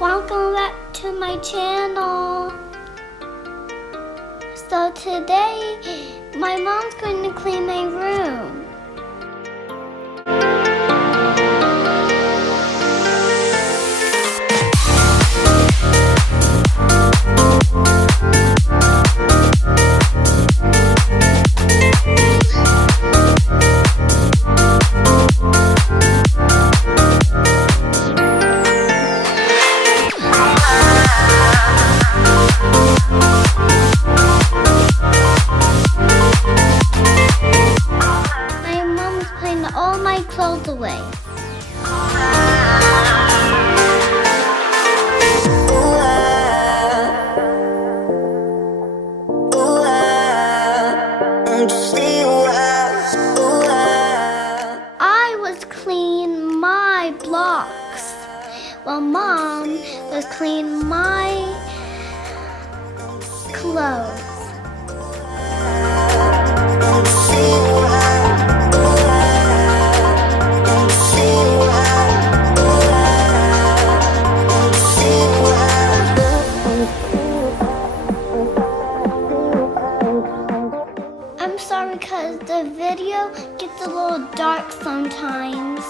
Welcome back to my channel. So today, my mom's going to clean my room. All my clothes away. I was cleaning my blocks while Mom was cleaning my clothes. I'm sorry because the video gets a little dark sometimes.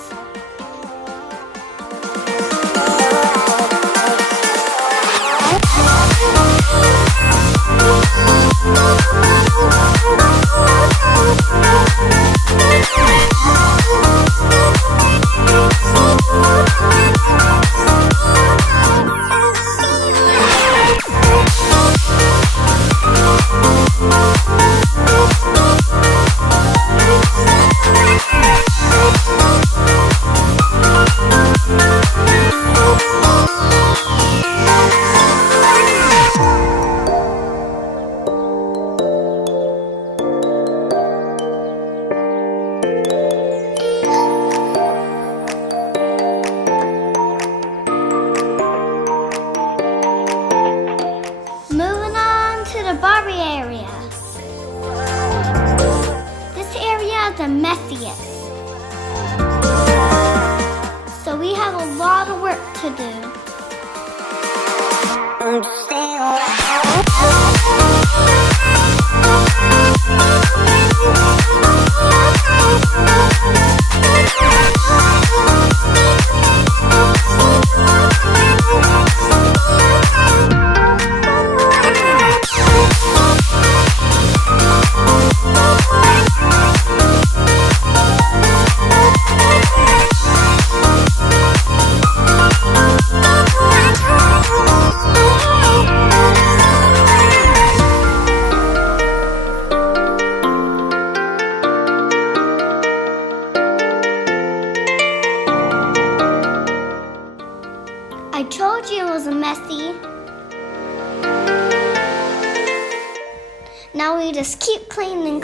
The Barbie area. This area is the messiest. So we have a lot of work to do. I told you it was messy. Now we just keep cleaning.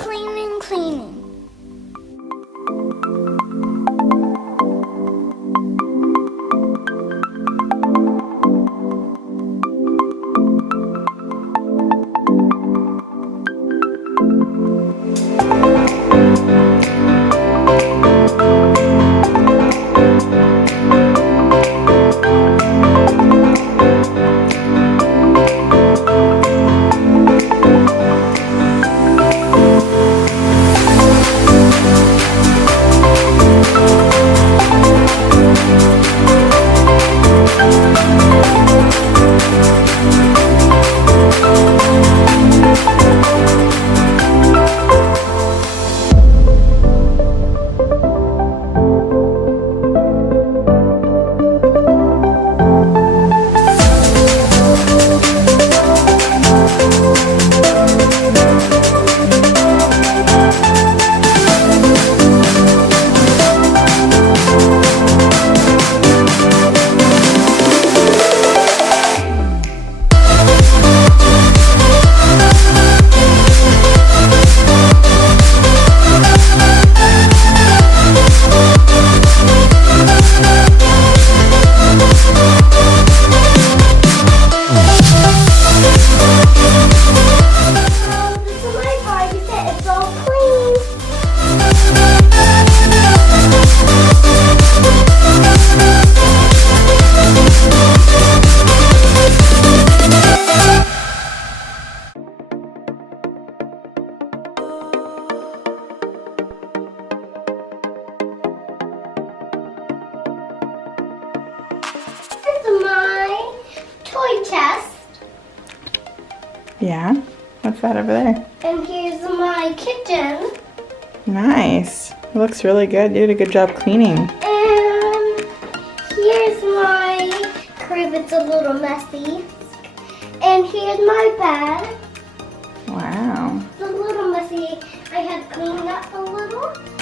Yeah? What's that over there? And here's my kitchen. Nice. It looks really good. You did a good job cleaning. And here's my crib. It's a little messy. And here's my bed. Wow. It's a little messy. I had cleaned up a little.